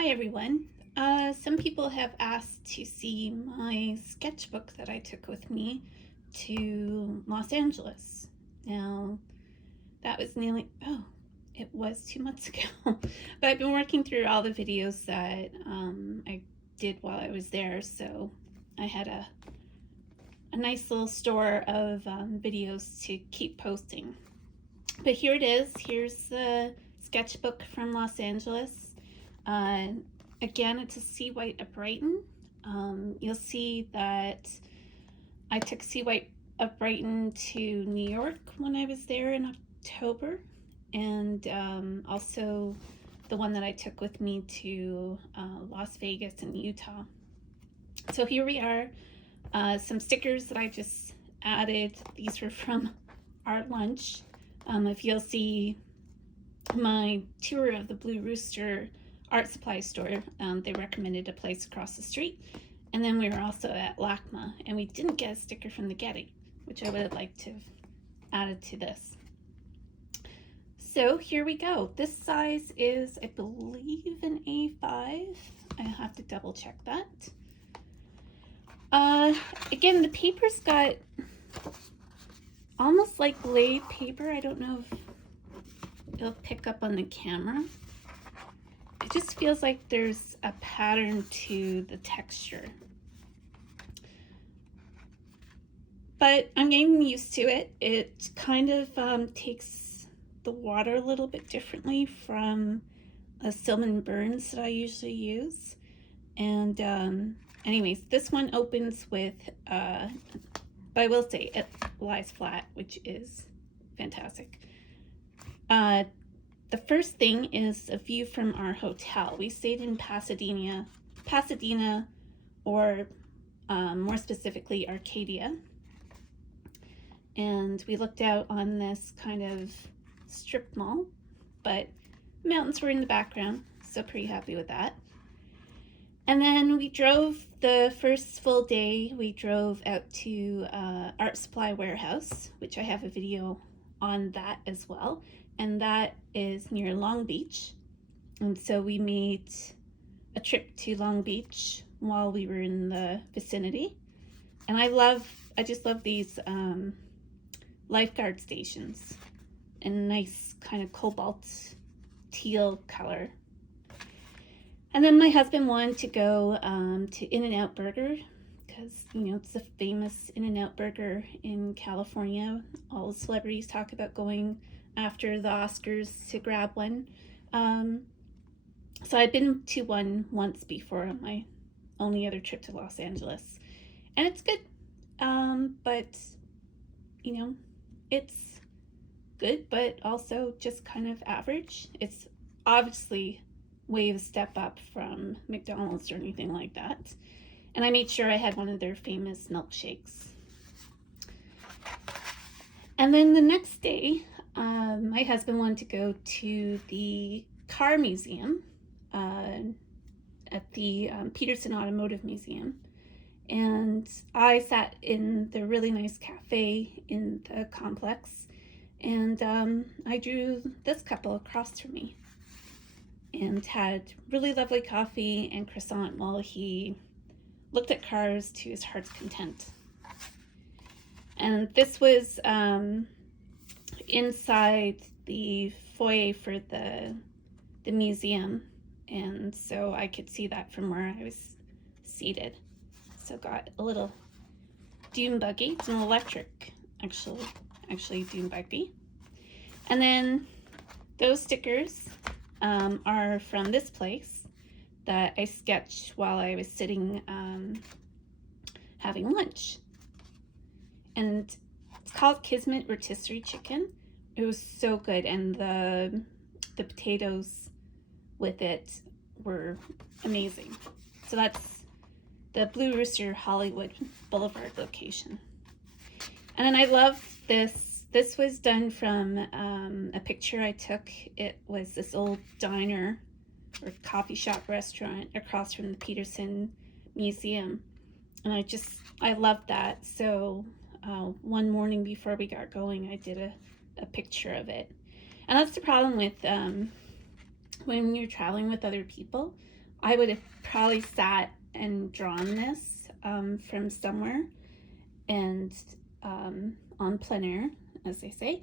Hi everyone. Some people have asked to see my sketchbook that I took with me to Los Angeles. Now, that was it was 2 months ago. But I've been working through all the videos that I did while I was there, so I had a nice little store of videos to keep posting. But here it is. Here's the sketchbook from Los Angeles. Again, it's a Seawhite of Brighton. You'll see that I took Seawhite of Brighton to New York when I was there in October, and also the one that I took with me to Las Vegas and Utah. So here we are. Some stickers that I just added. These were from our lunch. If you'll see my tour of the Blue Rooster art supply store, they recommended a place across the street. And then we were also at LACMA, and we didn't get a sticker from the Getty, which I would have liked to have added to this. So here we go. This size is, I believe, an A5. I have to double check that. Again, the paper's got almost like laid paper. I don't know if it'll pick up on the camera. It just feels like there's a pattern to the texture. But I'm getting used to it. It kind of takes the water a little bit differently from a Silman Burns that I usually use. And anyways, this one opens with, but I will say it lies flat, which is fantastic. The first thing is a view from our hotel. We stayed in Pasadena, or more specifically Arcadia. And we looked out on this kind of strip mall, but mountains were in the background, so pretty happy with that. And then we drove the first full day. We drove out to Art Supply Warehouse, which I have a video on that as well. And that is near Long Beach. And so we made a trip to Long Beach while we were in the vicinity. And I just love these lifeguard stations in a nice kind of cobalt teal color. And then my husband wanted to go to In-N-Out Burger because, you know, it's a famous In-N-Out Burger in California. All the celebrities talk about going after the Oscars to grab one. So I'd been to one once before on my only other trip to Los Angeles. And it's good, but, you know, it's good, but also just kind of average. It's obviously way of a step up from McDonald's or anything like that. And I made sure I had one of their famous milkshakes. And then the next day, my husband wanted to go to the car museum at the Peterson Automotive Museum. And I sat in the really nice cafe in the complex, and I drew this couple across from me and had really lovely coffee and croissant while he looked at cars to his heart's content. And this was inside the foyer for the museum, and so I could see that from where I was seated. So got a little dune buggy. It's an electric, actually dune buggy. And then those stickers are from this place that I sketched while I was sitting having lunch. And it's called Kismet Rotisserie Chicken. It was so good, and the potatoes with it were amazing. So that's the Blue Rooster Hollywood Boulevard location. And then I love this. This was done from a picture I took. It was this old diner or coffee shop restaurant across from the Peterson Museum. And I loved that. So one morning before we got going, I did a picture of it. And that's the problem with when you're traveling with other people I would have probably sat and drawn this from somewhere, and on plein air, as they say.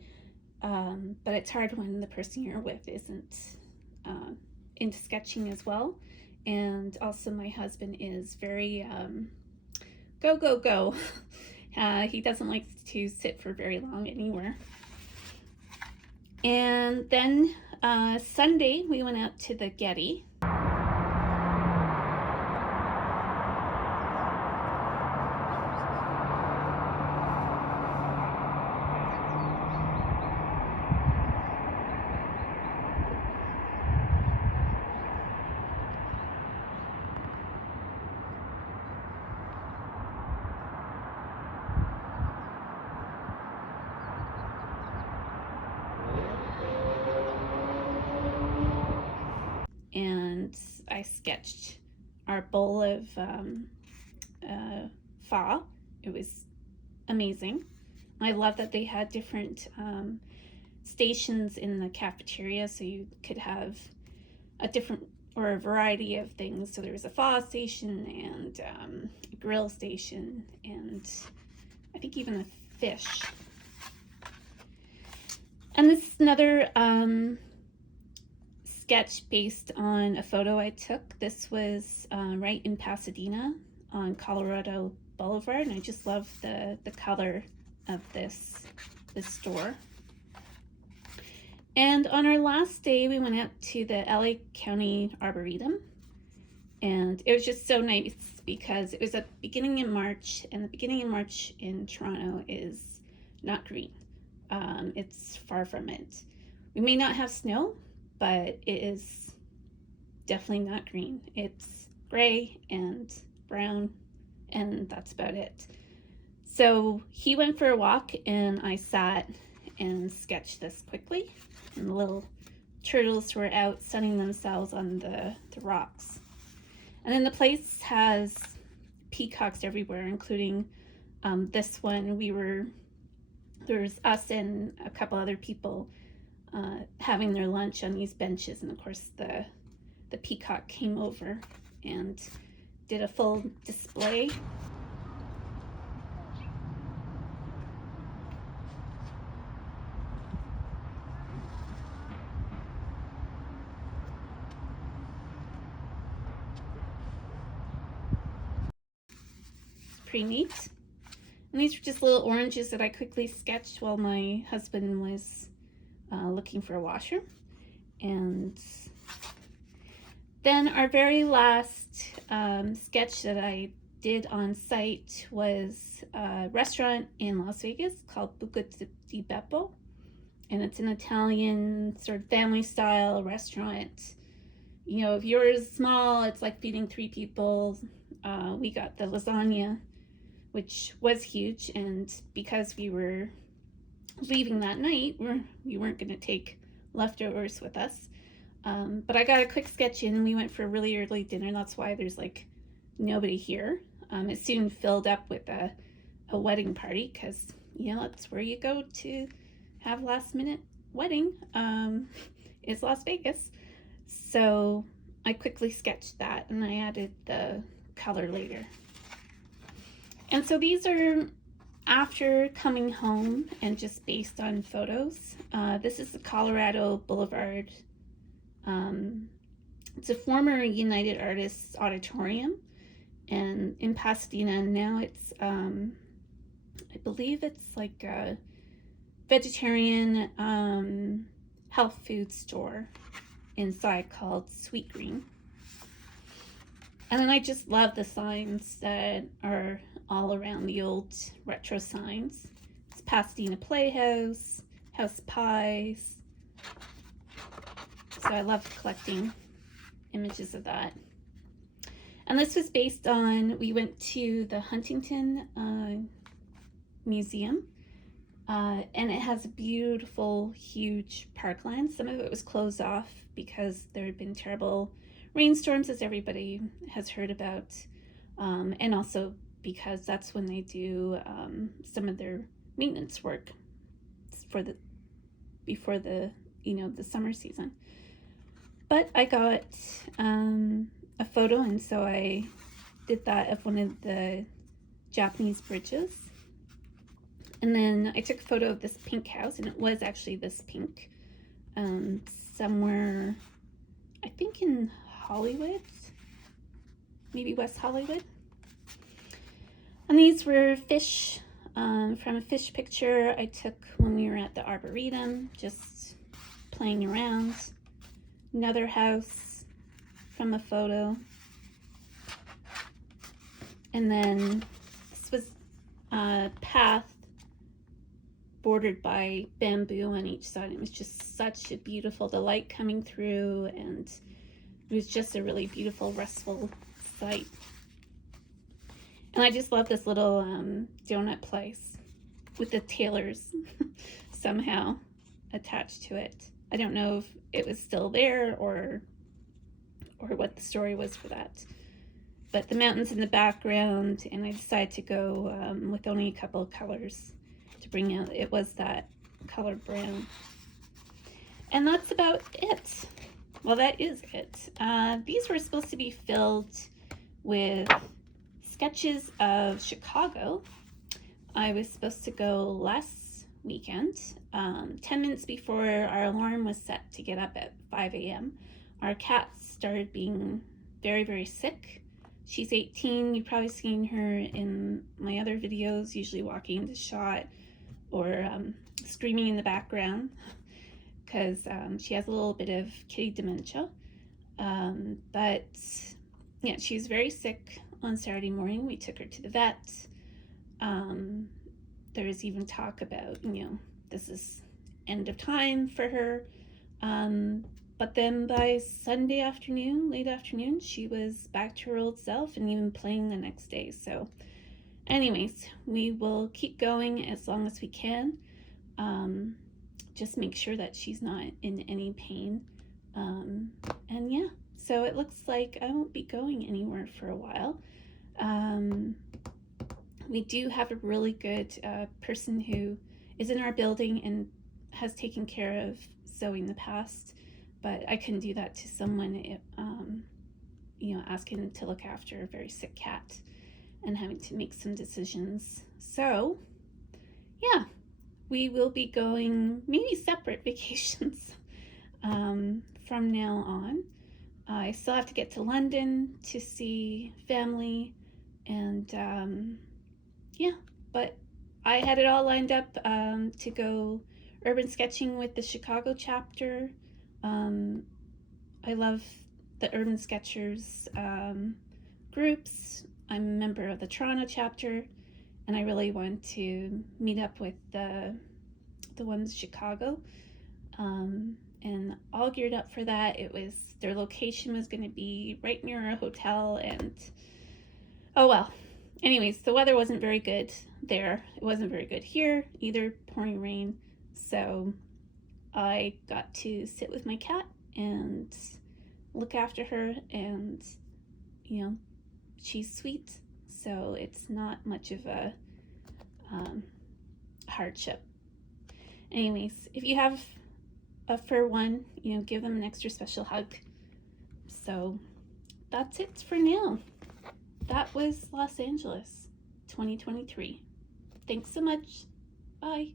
But it's hard when the person you're with isn't into sketching as well. And also my husband is very go, go, go. He doesn't like to sit for very long anywhere. And then Sunday we went out to the Getty. And I sketched our bowl of pho. It was amazing. I love that they had different stations in the cafeteria, so you could have a different or a variety of things. So there was a pho station and a grill station, and I think even a fish. And this is another sketch based on a photo I took. This was right in Pasadena on Colorado Boulevard, and I just love the color of this store. And on our last day, we went out to the LA County Arboretum, and it was just so nice because it was at the beginning of March, and the beginning of March in Toronto is not green. It's far from it. We may not have snow, but it is definitely not green. It's gray and brown, and that's about it. So he went for a walk, and I sat and sketched this quickly. And the little turtles were out sunning themselves on the rocks. And then the place has peacocks everywhere, including this one. There's us and a couple other people having their lunch on these benches, and of course the peacock came over and did a full display. Pretty neat. And these are just little oranges that I quickly sketched while my husband was looking for a washer. And then our very last sketch that I did on site was a restaurant in Las Vegas called Buca di Beppo. And it's an Italian sort of family style restaurant. You know, if yours is small, it's like feeding 3 people. We got the lasagna, which was huge, and because we were leaving that night, we weren't going to take leftovers with us. But I got a quick sketch in, and we went for a really early dinner. That's why there's like nobody here. It soon filled up with a wedding party, because you know that's where you go to have last minute wedding. Is Las Vegas. So I quickly sketched that, and I added the color later. And so these are after coming home and just based on photos. This is the Colorado Boulevard. It's a former United Artists Auditorium and in Pasadena, and now it's I believe it's like a vegetarian health food store inside called Sweet Green. And then I just love the signs that are all around, the old retro signs. It's Pasadena Playhouse, House Pies. So I love collecting images of that. And this was based on, we went to the Huntington Museum, and it has a beautiful, huge parkland. Some of it was closed off because there had been terrible rainstorms, as everybody has heard about, and also because that's when they do some of their maintenance work before the the summer season. But I got a photo, and so I did that of one of the Japanese bridges. And then I took a photo of this pink house, and it was actually this pink, somewhere, I think in Hollywood, maybe West Hollywood. And these were fish from a fish picture I took when we were at the Arboretum, just playing around. Another house from a photo. And then this was a path bordered by bamboo on each side. It was just such a beautiful, the light coming through, and it was just a really beautiful, restful sight. And I just love this little donut place with the tailors somehow attached to it. I don't know if it was still there or what the story was for that. But the mountains in the background, and I decided to go with only a couple of colors to bring out. It was that color brown. And that's about it. Well, that is it. These were supposed to be filled with sketches of Chicago. I was supposed to go last weekend, 10 minutes before our alarm was set to get up at 5 a.m. Our cat started being very, very sick. She's 18. You've probably seen her in my other videos, usually walking into shot or screaming in the background because she has a little bit of kitty dementia. But yeah, she was very sick on Saturday morning. We took her to the vet. There was even talk about, this is end of time for her. But then by Sunday afternoon, late afternoon, she was back to her old self and even playing the next day. So anyways, we will keep going as long as we can. Just make sure that she's not in any pain. And yeah, so it looks like I won't be going anywhere for a while. We do have a really good person who is in our building and has taken care of Zoe in the past. But I couldn't do that to someone, asking to look after a very sick cat and having to make some decisions. So, yeah, we will be going maybe separate vacations from now on. I still have to get to London to see family, and yeah, but I had it all lined up to go urban sketching with the Chicago chapter. I love the Urban Sketchers groups. I'm a member of the Toronto chapter, and I really want to meet up with the ones in Chicago. And all geared up for that. Their location was going to be right near a hotel, and oh well. Anyways, the weather wasn't very good there. It wasn't very good here either, pouring rain. So I got to sit with my cat and look after her, and she's sweet, so it's not much of a hardship. Anyways, if you have a fur one, give them an extra special hug. So that's it for now. That was Los Angeles 2023. Thanks so much. Bye.